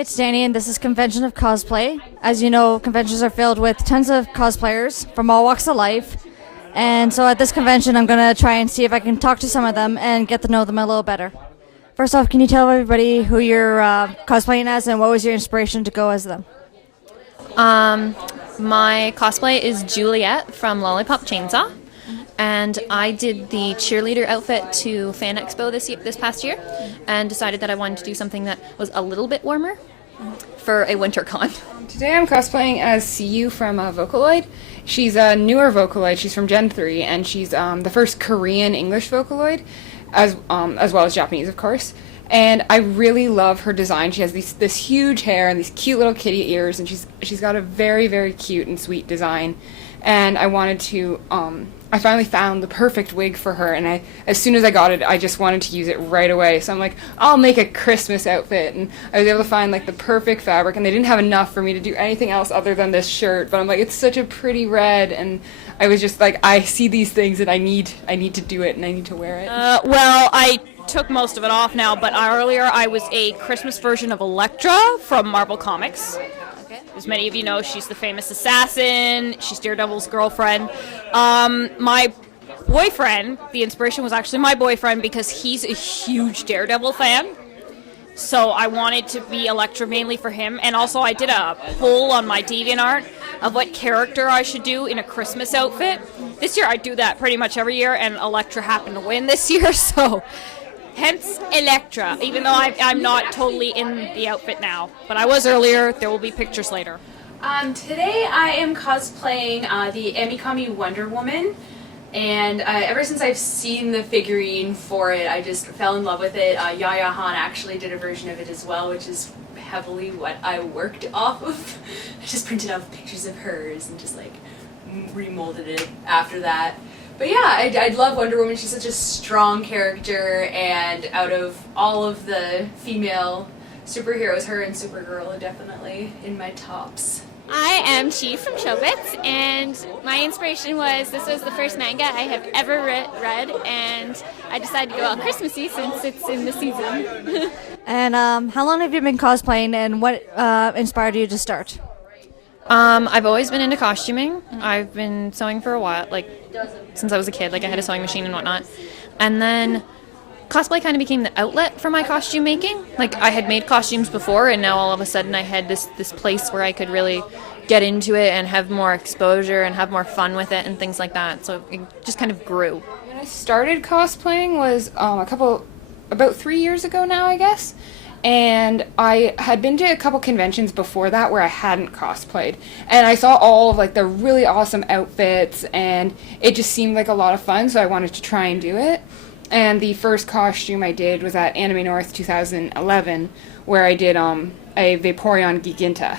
it's Dani, and this is Convention of Cosplay. As you know, conventions are filled with tons of cosplayers from all walks of life. And so at this convention, I'm going to try and see if I can talk to some of them and get to know them a little better. First off, can you tell everybody who you're cosplaying as and what was your inspiration to go as them? My cosplay is Juliet from Lollipop Chainsaw. And I did the cheerleader outfit to Fan Expo this past year, and decided that I wanted to do something that was a little bit warmer for a winter con. Today I'm cosplaying as CU from Vocaloid. She's a newer Vocaloid. She's from Gen 3, and she's the first Korean English Vocaloid, as well as Japanese, of course. And I really love her design. She has this huge hair and these cute little kitty ears, and she's got a very, very cute and sweet design. And I wanted to I finally found the perfect wig for her, and as soon as I got it, I just wanted to use it right away. So I'm like, I'll make a Christmas outfit, and I was able to find like the perfect fabric, and they didn't have enough for me to do anything else other than this shirt. But I'm like, it's such a pretty red, and I was just like, I see these things, and I need to do it, and I need to wear it. Well, I took most of it off now, but earlier I was a Christmas version of Elektra from Marvel Comics. As many of you know, she's the famous assassin. She's Daredevil's girlfriend. My boyfriend, the inspiration was actually my boyfriend because he's a huge Daredevil fan. So I wanted to be Elektra mainly for him. And also I did a poll on my Deviant Art of what character I should do in a Christmas outfit. This year I do that pretty much every year, and Elektra happened to win this year, so hence Elektra, even though I'm not totally in the outfit now. But I was earlier. There will be pictures later. Today I am cosplaying the Amikami Wonder Woman, and ever since I've seen the figurine for it, I just fell in love with it. Yaya Han actually did a version of it as well, which is heavily what I worked off of. I just printed out pictures of hers and just like remolded it after that. But yeah, I love Wonder Woman. She's such a strong character, and out of all of the female superheroes, her and Supergirl are definitely in my tops. I am Chi from Showbits, and my inspiration was this was the first manga I have ever read, and I decided to go all Christmassy since it's in the season. And how long have you been cosplaying, and what inspired you to start? I've always been into costuming. I've been sewing for a while, like since I was a kid. Like I had a sewing machine and whatnot. And then cosplay kind of became the outlet for my costume making. Like I had made costumes before, and now all of a sudden I had this place where I could really get into it and have more exposure and have more fun with it and things like that. So it just kind of grew. When I started cosplaying was about 3 years ago now, I guess. And I had been to a couple conventions before that where I hadn't cosplayed. And I saw all of like the really awesome outfits, and it just seemed like a lot of fun, so I wanted to try and do it. And the first costume I did was at Anime North 2011, where I did a Vaporeon Giginta.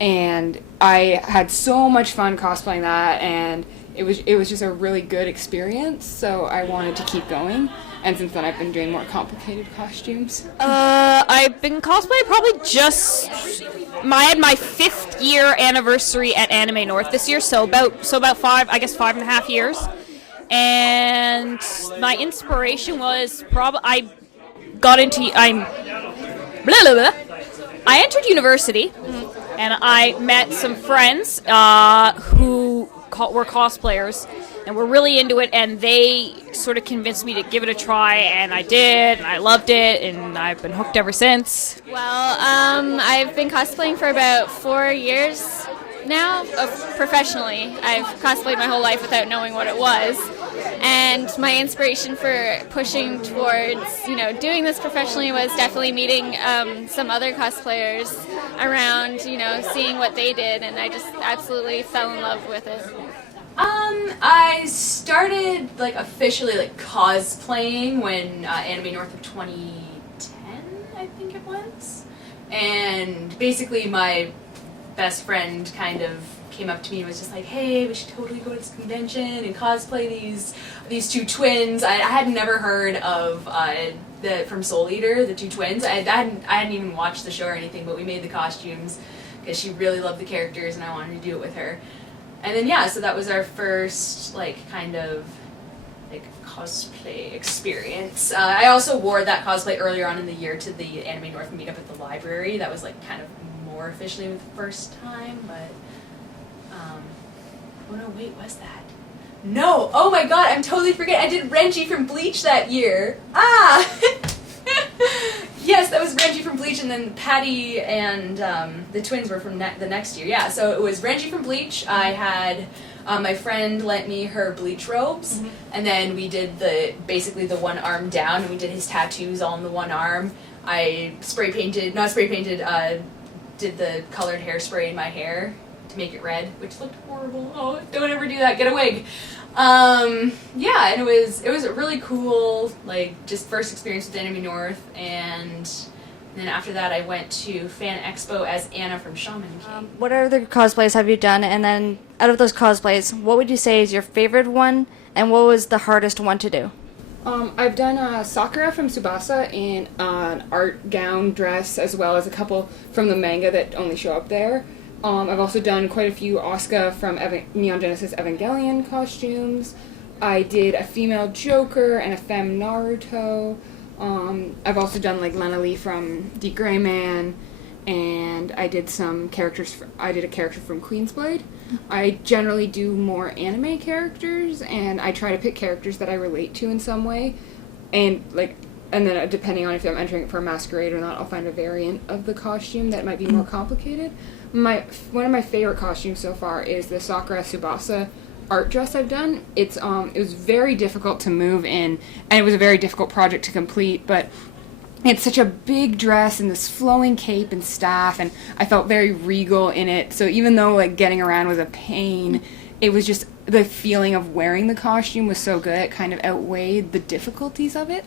And I had so much fun cosplaying that, and it was just a really good experience, so I wanted to keep going. And since then, I've been doing more complicated costumes. I've been cosplaying probably I had my 5th year anniversary at Anime North this year, so about 5.5 years. And my inspiration was I entered university, and I met some friends who were cosplayers and were really into it, and they sort of convinced me to give it a try, and I did, and I loved it, and I've been hooked ever since. Well, I've been cosplaying for about 4 years now, professionally. I've cosplayed my whole life without knowing what it was. And my inspiration for pushing towards, doing this professionally was definitely meeting some other cosplayers around, seeing what they did, and I just absolutely fell in love with it. I started officially cosplaying when Anime North of 2010, I think it was. And basically my best friend kind of came up to me and was just like, hey, we should totally go to this convention and cosplay these two twins. I had never heard of from Soul Eater, the two twins. I hadn't even watched the show or anything, but we made the costumes because she really loved the characters and I wanted to do it with her. And then so that was our first kind of like cosplay experience. I also wore that cosplay earlier on in the year to the Anime North meetup at the library. That was like kind of more officially the first time, but oh no, wait, was that? No! Oh my god, I'm totally forgetting. I did Renji from Bleach that year. Ah! Yes, that was Renji from Bleach, and then Patty and the twins were from the next year. Yeah, so it was Renji from Bleach. I had my friend lent me her Bleach robes, and then we did basically the one arm down, and we did his tattoos all in the one arm. I did the colored hairspray in my hair to make it red, which looked horrible. Oh, don't ever do that. Get a wig. Yeah, and it was a really cool, like, just first experience with Anime North, and then after that I went to Fan Expo as Anna from Shaman King. What other cosplays have you done? And then out of those cosplays, what would you say is your favorite one, and what was the hardest one to do? I've done Sakura from Tsubasa in an art gown dress, as well as a couple from the manga that only show up there. I've also done quite a few Asuka from Neon Genesis Evangelion costumes. I did a female Joker and a femme Naruto. I've also done like Lena Lee from The Gray Man, and I did some characters. I did a character from Queen's Blade. I generally do more anime characters, and I try to pick characters that I relate to in some way, and then depending on if I'm entering it for a masquerade or not, I'll find a variant of the costume that might be more complicated. One of my favorite costumes so far is the Sakura Tsubasa art dress I've done. It was very difficult to move in, and it was a very difficult project to complete, but it's such a big dress and this flowing cape and staff, and I felt very regal in it. So even though like getting around was a pain, it was just the feeling of wearing the costume was so good. It kind of outweighed the difficulties of it.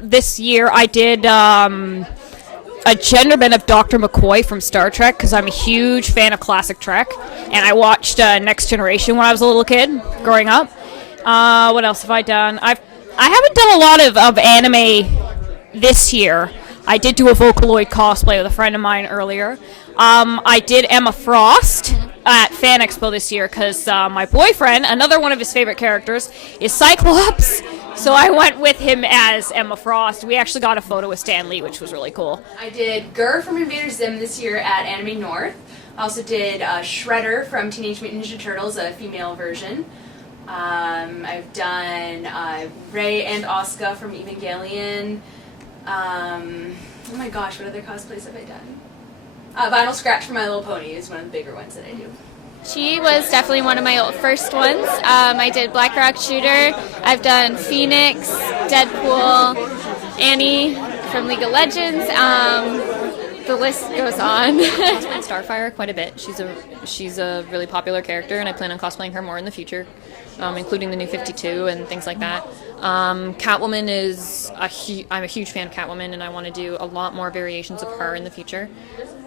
This year I did a gender bend of Dr. McCoy from Star Trek, because I'm a huge fan of classic Trek, and I watched Next Generation when I was a little kid growing up. What else have I done? I haven't done a lot of anime this year. I did do a Vocaloid cosplay with a friend of mine earlier. I did Emma Frost at Fan Expo this year because my boyfriend, another one of his favorite characters, is Cyclops. So I went with him as Emma Frost. We actually got a photo with Stan Lee, which was really cool. I did Gur from Invader Zim this year at Anime North. I also did Shredder from Teenage Mutant Ninja Turtles, a female version. I've done Rei and Asuka from Evangelion. Oh my gosh, what other cosplays have I done? Vinyl Scratch for My Little Pony is one of the bigger ones that I do. She was definitely one of my first ones. I did Black Rock Shooter. I've done Phoenix, Deadpool, Annie from League of Legends. The list goes on. And Starfire quite a bit. She's a really popular character, and I plan on cosplaying her more in the future, including the new 52 and things like that. Catwoman is I'm a huge fan of Catwoman, and I want to do a lot more variations of her in the future.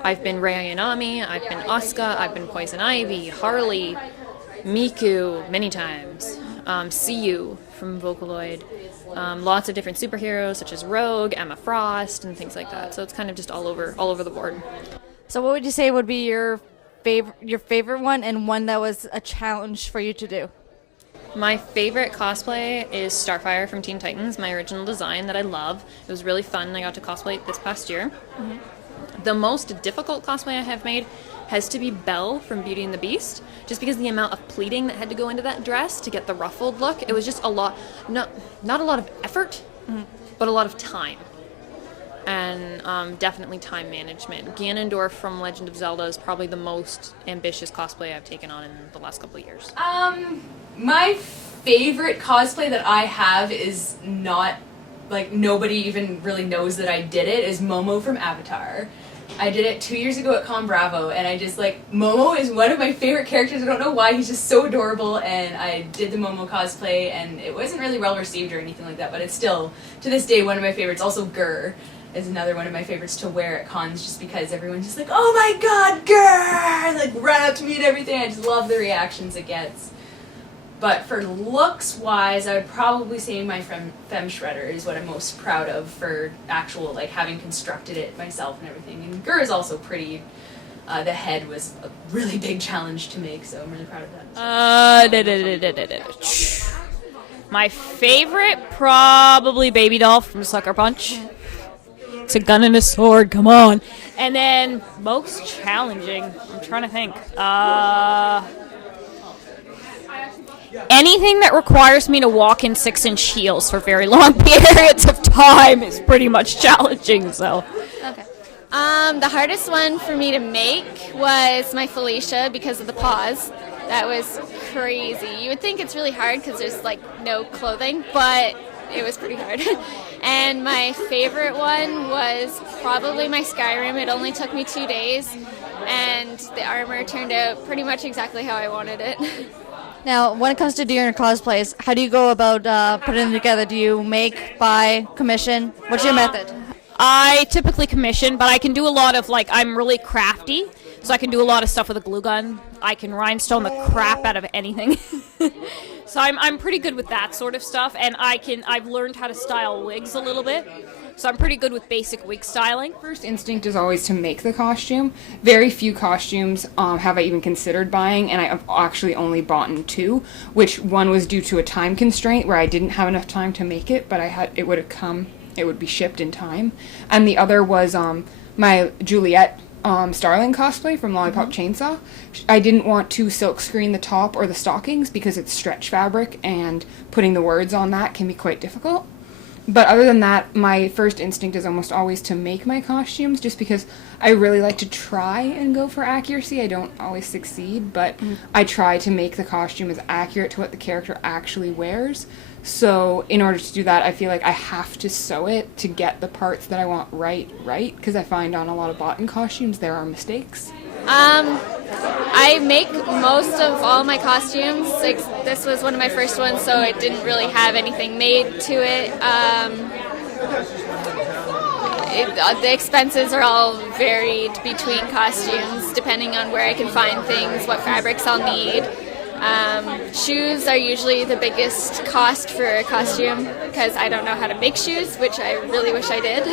I've been Rei Ayanami, I've been Asuka, I've been Poison Ivy, Harley, Miku many times, Siyu from Vocaloid, lots of different superheroes such as Rogue, Emma Frost, and things like that. So it's kind of just all over the board. So what would you say would be your favorite one, and one that was a challenge for you to do? My favorite cosplay is Starfire from Teen Titans, my original design that I love. It was really fun. I got to cosplay it this past year. Mm-hmm. The most difficult cosplay I have made has to be Belle from Beauty and the Beast, just because the amount of pleating that had to go into that dress to get the ruffled look. It was just a lot, not a lot of effort, but a lot of time. And definitely time management. Ganondorf from Legend of Zelda is probably the most ambitious cosplay I've taken on in the last couple of years. My favorite cosplay that I have is not, like, nobody even really knows that I did it, is Momo from Avatar. I did it 2 years ago at Con Bravo, and I just, like, Momo is one of my favorite characters. I don't know why, he's just so adorable, and I did the Momo cosplay, and it wasn't really well received or anything like that, but it's still, to this day, one of my favorites. Also, Gur is another one of my favorites to wear at cons, just because everyone's just like, oh my god, Gur! Like, run up to me and everything. I just love the reactions it gets. But for looks-wise, I would probably say my Femme Shredder is what I'm most proud of for actual, like, having constructed it myself and everything. And Gur is also pretty, the head was a really big challenge to make, so I'm really proud of that. My favorite, probably Baby Doll from Sucker Punch. It's a gun and a sword, come on. And then most challenging, I'm trying to think. Anything that requires me to walk in 6-inch heels for very long periods of time is pretty much challenging, so. Okay. The hardest one for me to make was my Felicia because of the paws. That was crazy. You would think it's really hard because there's like no clothing, but it was pretty hard. And my favorite one was probably my Skyrim. It only took me 2 days, and the armor turned out pretty much exactly how I wanted it. Now, when it comes to doing your cosplays, how do you go about putting them together? Do you make, buy, commission? What's your method? I typically commission, but I can do a lot of, like, I'm really crafty, so I can do a lot of stuff with a glue gun. I can rhinestone the crap out of anything. So I'm pretty good with that sort of stuff, and I've learned how to style wigs a little bit. So I'm pretty good with basic wig styling. First instinct is always to make the costume. Very few costumes have I even considered buying, and I've actually only bought 2, which one was due to a time constraint where I didn't have enough time to make it, but it would be shipped in time. And the other was my Juliet Starling cosplay from Lollipop Chainsaw. I didn't want to silk screen the top or the stockings because it's stretch fabric, and putting the words on that can be quite difficult. But other than that, my first instinct is almost always to make my costumes, just because I really like to try and go for accuracy. I don't always succeed, but I try to make the costume as accurate to what the character actually wears. So in order to do that, I feel like I have to sew it to get the parts that I want right, because I find on a lot of bought-in costumes there are mistakes. I make most of all my costumes. Like, this was one of my first ones, so it didn't really have anything made to it. The expenses are all varied between costumes, depending on where I can find things, what fabrics I'll need. Shoes are usually the biggest cost for a costume because I don't know how to make shoes, which I really wish I did.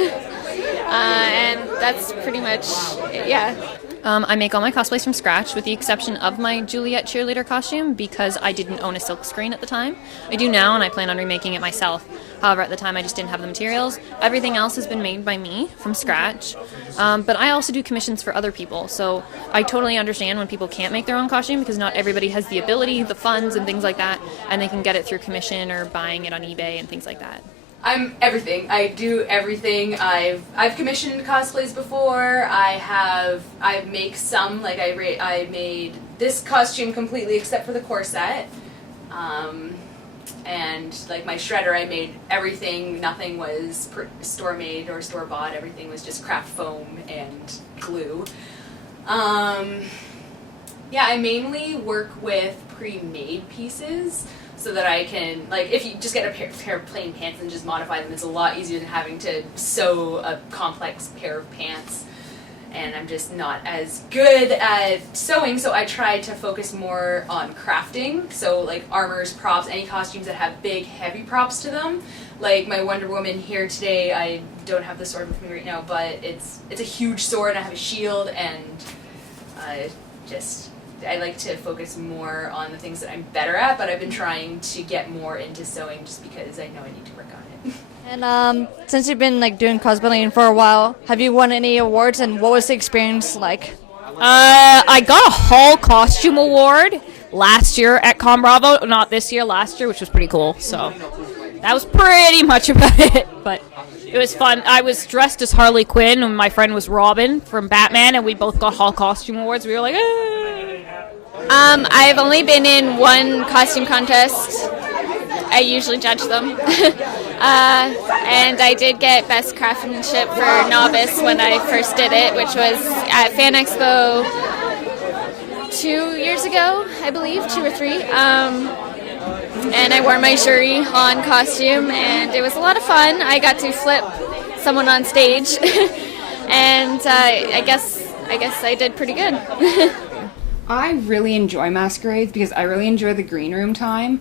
And that's pretty much it, yeah. I make all my cosplays from scratch with the exception of my Juliet cheerleader costume because I didn't own a silk screen at the time. I do now and I plan on remaking it myself. However, at the time I just didn't have the materials. Everything else has been made by me from scratch. But I also do commissions for other people, so I totally understand when people can't make their own costume because not everybody has the ability, the funds, and things like that, and they can get it through commission or buying it on eBay and things like that. I'm everything. I do everything. I've commissioned cosplays before. I make some, like I made this costume completely except for the corset. And like my shredder, I made everything. Nothing was store made or store bought. Everything was just craft foam and glue. Yeah, I mainly work with pre-made pieces. So that I can, like, if you just get a pair of plain pants and just modify them, it's a lot easier than having to sew a complex pair of pants. And I'm just not as good at sewing, so I try to focus more on crafting. So, like, armors, props, any costumes that have big, heavy props to them. Like my Wonder Woman here today, I don't have the sword with me right now, but it's a huge sword, and I have a shield, and I like to focus more on the things that I'm better at, but I've been trying to get more into sewing just because I know I need to work on it. And since you've been like doing cosplaying for a while, have you won any awards, and what was the experience like? I got a Hall Costume Award last year at Con Bravo, not this year, last year, which was pretty cool. So that was pretty much about it, but it was fun. I was dressed as Harley Quinn, and my friend was Robin from Batman, and we both got Hall Costume Awards. We were like, ah. I've only been in one costume contest. I usually judge them. And I did get Best Craftsmanship for Novice when I first did it, which was at Fan Expo 2 years ago, I believe, 2 or 3. And I wore my Shuri Han costume, and it was a lot of fun. I got to flip someone on stage, and I guess I did pretty good. I really enjoy masquerades because I really enjoy the green room time.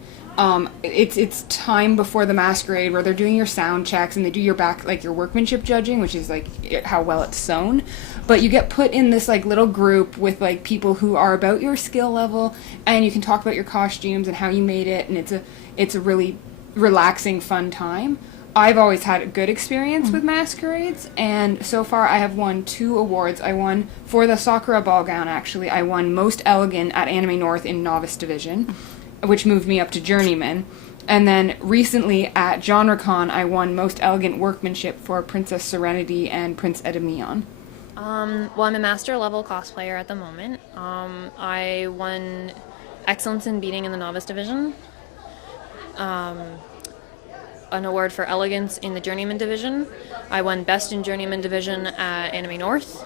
It's time before the masquerade where they're doing your sound checks and they do your your workmanship judging, which is like how well it's sewn. But you get put in this like little group with like people who are about your skill level, and you can talk about your costumes and how you made it, and it's a really relaxing, fun time. I've always had a good experience with masquerades, and so far I have won 2 awards. I won for the Sakura ball gown, actually. I won Most Elegant at Anime North in Novice Division, which moved me up to Journeyman. And then recently at GenreCon, I won Most Elegant Workmanship for Princess Serenity and Prince Edemion. Well, I'm a master level cosplayer at the moment. I won Excellence in Beating in the Novice Division, an award for Elegance in the Journeyman Division. I won Best in Journeyman Division at Anime North,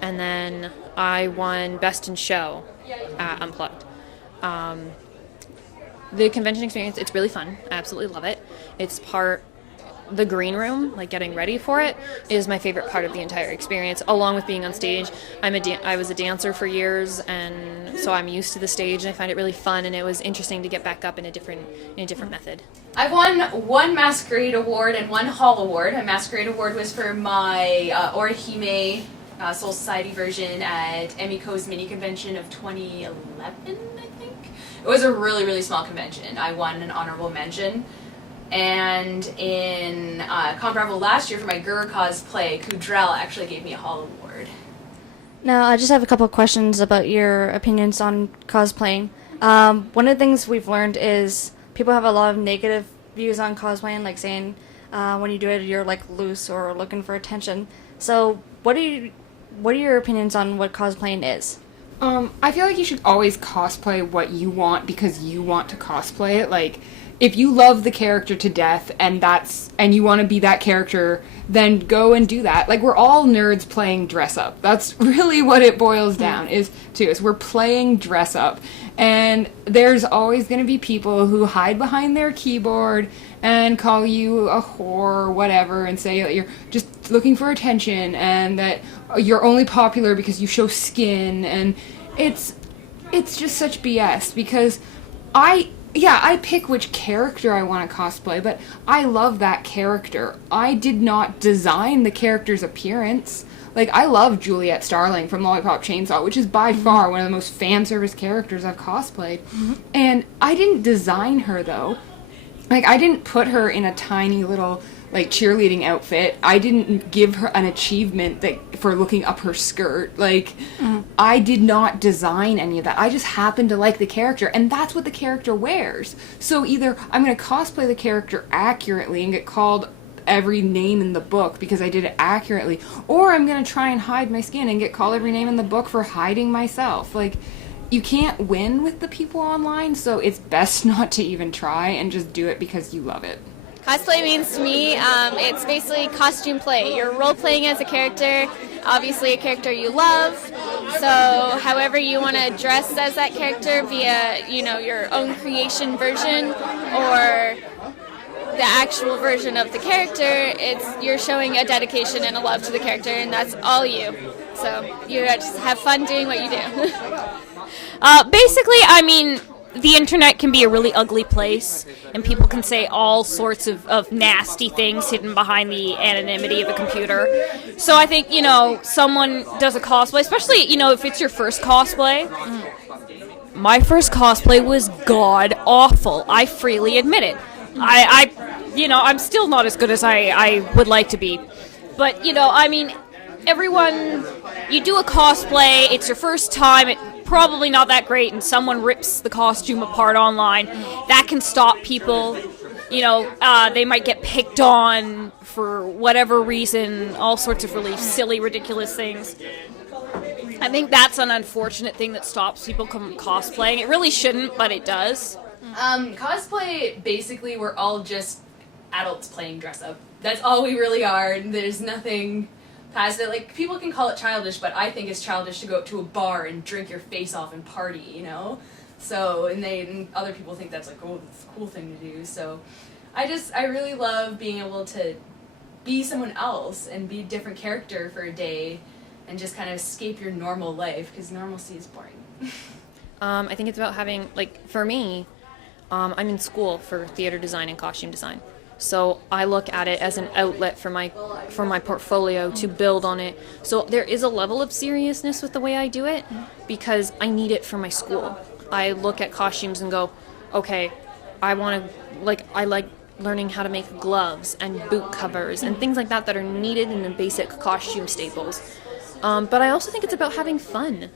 and then I won Best in Show at Unplugged. The convention experience, it's really fun. I absolutely love it. It's the green room, like getting ready for it, is my favorite part of the entire experience, along with being on stage. I was a dancer for years, and so I'm used to the stage, and I find it really fun, and it was interesting to get back up in a different method. I've won 1 Masquerade Award and 1 Hall Award. A Masquerade Award was for my Orihime Soul Society version at Emiko's mini convention of 2011, I think. It was a really, really small convention. I won an honorable mention. And in Con Bravo last year for my Gura cosplay, Kudrell actually gave me a Hall Award. Now, I just have a couple of questions about your opinions on cosplaying. One of the things we've learned is people have a lot of negative views on cosplaying, like saying when you do it, you're like loose or looking for attention. So, what are your opinions on what cosplaying is? I feel like you should always cosplay what you want because you want to cosplay it. Like, if you love the character to death and you want to be that character, then go and do that. Like, we're all nerds playing dress up. That's really what it boils down is we're playing dress up. And there's always going to be people who hide behind their keyboard and call you a whore or whatever and say that you're just looking for attention and that you're only popular because you show skin, and it's just such BS because I pick which character I want to cosplay, but I love that character. I did not design the character's appearance. Like, I love Juliet Starling from Lollipop Chainsaw, which is by far one of the most fan service characters I've cosplayed. And I didn't design her, though. Like, I didn't put her in a tiny little, like, cheerleading outfit. I didn't give her an achievement for looking up her skirt. Like, I did not design any of that. I just happened to like the character, and that's what the character wears. So either I'm going to cosplay the character accurately and get called every name in the book because I did it accurately, or I'm going to try and hide my skin and get called every name in the book for hiding myself. Like, you can't win with the people online, so it's best not to even try and just do it because you love it. Cosplay means to me, it's basically costume play. You're role-playing as a character, obviously a character you love, so however you want to dress as that character via, your own creation version or the actual version of the character, you're showing a dedication and a love to the character, and that's all you. So you just have fun doing what you do. Basically, I mean, the internet can be a really ugly place, and people can say all sorts of nasty things hidden behind the anonymity of a computer. So I think, someone does a cosplay, especially, if it's your first cosplay. My first cosplay was god-awful. I freely admit it. I'm still not as good as I would like to be. But, everyone, you do a cosplay, it's your first time, it's probably not that great, and someone rips the costume apart online. That can stop people. They might get picked on for whatever reason, all sorts of really silly, ridiculous things. I think that's an unfortunate thing that stops people from cosplaying. It really shouldn't, but it does. Cosplay, basically, we're all just adults playing dress up. That's all we really are. There's nothing past it. Like, people can call it childish, but I think it's childish to go up to a bar and drink your face off and party, So, and other people think that's like, oh, that's a cool thing to do. So, I really love being able to be someone else and be a different character for a day and just kind of escape your normal life, because normalcy is boring. I think it's about having, for me, I'm in school for theater design and costume design. So I look at it as an outlet for my portfolio to build on it. So there is a level of seriousness with the way I do it because I need it for my school. I look at costumes and go, okay, I want to, I like learning how to make gloves and boot covers and things like that that are needed in the basic costume staples. But I also think it's about having fun.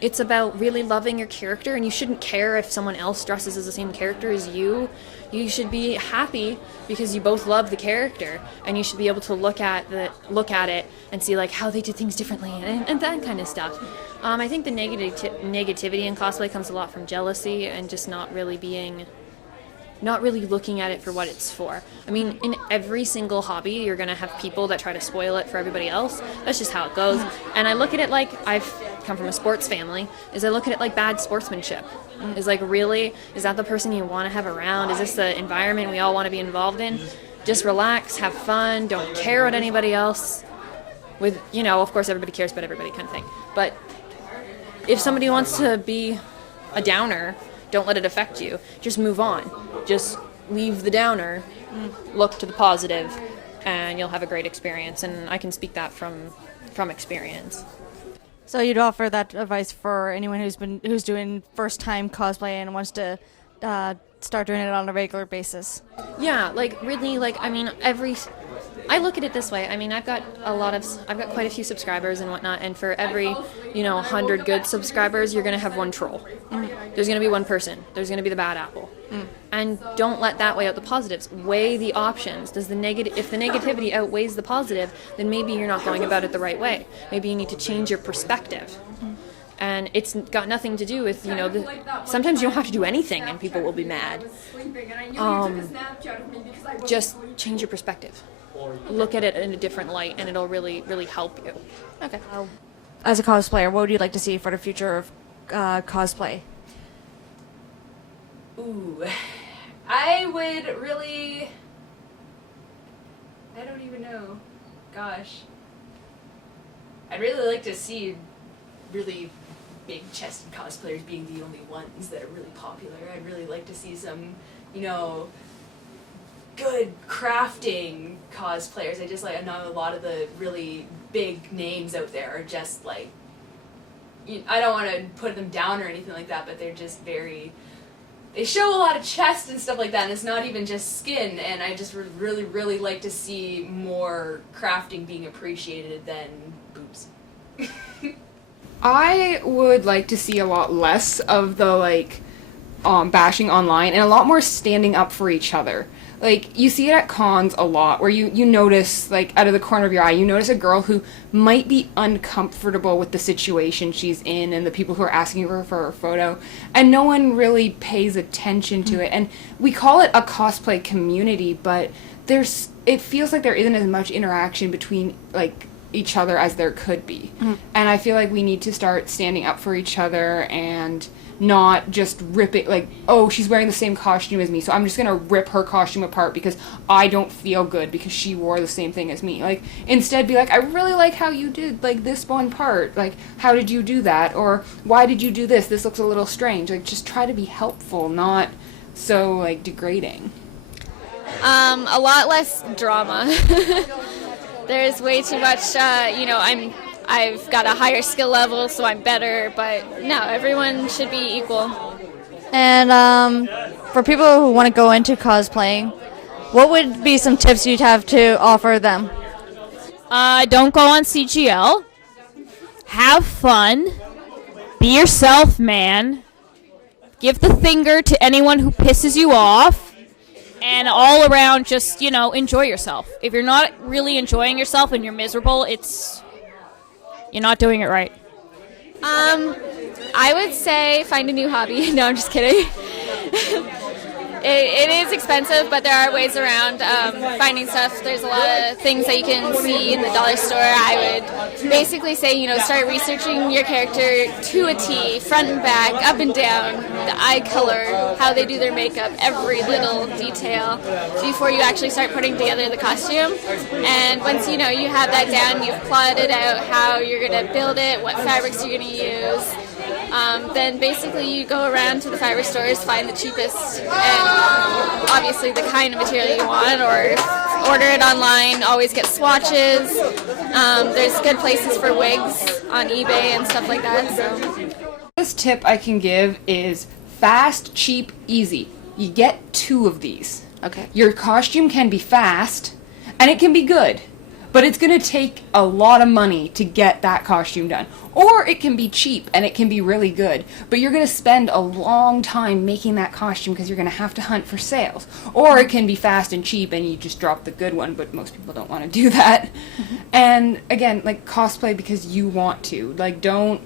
It's about really loving your character, and you shouldn't care if someone else dresses as the same character as you. You should be happy because you both love the character, and you should be able to look at it and see like how they did things differently and that kind of stuff. I think the negativity in cosplay comes a lot from jealousy and just not really looking at it for what it's for. I mean, in every single hobby, you're going to have people that try to spoil it for everybody else. That's just how it goes. And I look at it like, I've come from a sports family, I look at it like bad sportsmanship. Is like, really? Is that the person you want to have around? Is this the environment we all want to be involved in? Just relax, have fun, don't care what anybody else. With, of course everybody cares about everybody kind of thing. But if somebody wants to be a downer, don't let it affect you. Just move on. Just leave the downer, look to the positive, and you'll have a great experience. And I can speak that from experience. So you'd offer that advice for anyone who's doing first time cosplay and wants to start doing it on a regular basis? Yeah, I look at it this way. I mean, I've got quite a few subscribers and whatnot, and for every, 100 good subscribers, you're going to have one troll. There's going to be one person. There's going to be the bad apple. And don't let that weigh out the positives. Weigh the options. If the negativity outweighs the positive, then maybe you're not going about it the right way. Maybe you need to change your perspective. And it's got nothing to do with, sometimes you don't have to do anything and people will be mad. Just change your perspective. Look at it in a different light, and it'll really, really help you. Okay. As a cosplayer, what would you like to see for the future of cosplay? Ooh, I would really... I don't even know. Gosh. I'd really like to see really big-chested cosplayers being the only ones that are really popular. I'd really like to see some, good crafting cosplayers. I know a lot of the really big names out there are just like, I don't want to put them down or anything like that, but they're just they show a lot of chest and stuff like that, and it's not even just skin, and I just would really, really like to see more crafting being appreciated than boobs. I would like to see a lot less of the bashing online and a lot more standing up for each other. Like, you see it at cons a lot, where you notice, out of the corner of your eye, you notice a girl who might be uncomfortable with the situation she's in and the people who are asking her for her photo, and no one really pays attention to it. And we call it a cosplay community, but it feels like there isn't as much interaction between, each other as there could be. And I feel like we need to start standing up for each other and not just rip it, oh, she's wearing the same costume as me, so I'm just gonna rip her costume apart because I don't feel good because she wore the same thing as me. Instead be I really like how you did, this one part. How did you do that? Or, why did you do this? This looks a little strange. Just try to be helpful, not so, degrading. A lot less drama. There's way too much, I've got a higher skill level, so I'm better, but no, everyone should be equal. And for people who want to go into cosplaying, what would be some tips you'd have to offer them? Don't go on CGL. Have fun. Be yourself, man. Give the finger to anyone who pisses you off. And all around, just, enjoy yourself. If you're not really enjoying yourself and you're miserable, you're not doing it right. I would say find a new hobby. No, I'm just kidding. It is expensive, but there are ways around finding stuff. There's a lot of things that you can see in the dollar store. I would basically say, start researching your character to a T, front and back, up and down, the eye color, how they do their makeup, every little detail before you actually start putting together the costume. And once you have that down, you've plotted out how you're going to build it, what fabrics you're going to use. Then basically you go around to the fabric stores, find the cheapest and obviously the kind of material you want, or order it online, always get swatches. There's good places for wigs on eBay and stuff like that. So. This tip I can give is fast, cheap, easy. You get 2 of these. Okay. Your costume can be fast, and it can be good, but it's going to take a lot of money to get that costume done. Or it can be cheap, and it can be really good, but you're going to spend a long time making that costume because you're going to have to hunt for sales. Or it can be fast and cheap, and you just drop the good one, but most people don't want to do that. And again, like, cosplay because you want to. Like, don't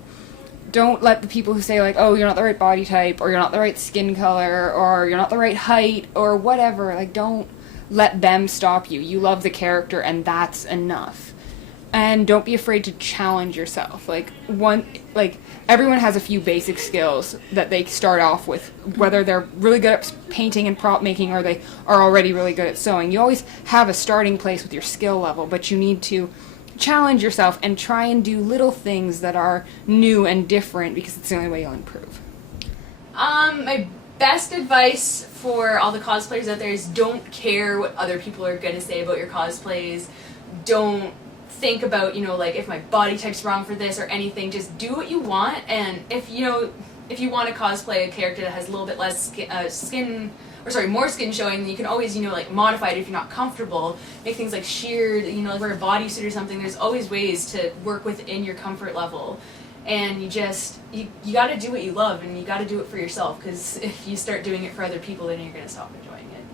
let the people who say, like, oh, you're not the right body type, or you're not the right skin color, or you're not the right height, or whatever, like, don't let them stop you. You love the character, and that's enough. And don't be afraid to challenge yourself. Like, everyone has a few basic skills that they start off with, whether they're really good at painting and prop making, or they are already really good at sewing. You always have a starting place with your skill level, but you need to challenge yourself and try and do little things that are new and different, because it's the only way you'll improve. My best advice for all the cosplayers out there is don't care what other people are going to say about your cosplays. Don't think about, like, if my body type's wrong for this or anything. Just do what you want, and if you want to cosplay a character that has a little bit less more skin showing, then you can always, like, modify it if you're not comfortable. Make things like sheared, like wear a bodysuit or something. There's always ways to work within your comfort level. And you got to do what you love, and you got to do it for yourself, because if you start doing it for other people, then you're going to stop enjoying it.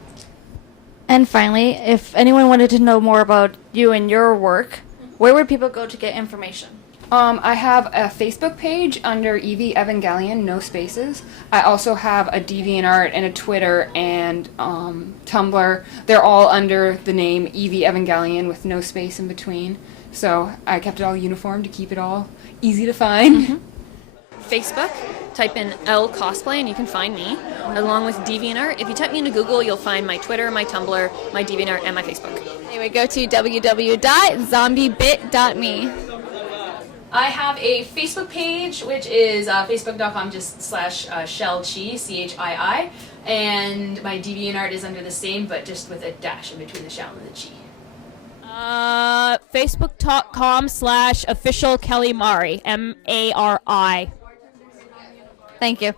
And finally, if anyone wanted to know more about you and your work, where would people go to get information? I have a Facebook page under Evie Evangelion, no spaces. I also have a Deviant Art and a Twitter and Tumblr. They're all under the name Evie Evangelion with no space in between. So I kept it all uniform to keep it all easy to find. Facebook, type in Elle Cosplay and you can find me, along with Deviant Art. If you type me into Google, you'll find my Twitter, my Tumblr, my Deviant Art, and my Facebook. Anyway, go to www.zombiebit.me. I have a Facebook page, which is facebook.com/Shelle-chii, Chii, and my Deviant Art is under the same, but just with a dash in between the Shelle and the Chi. Facebook.com/official Kelly Mari, Mari. Thank you.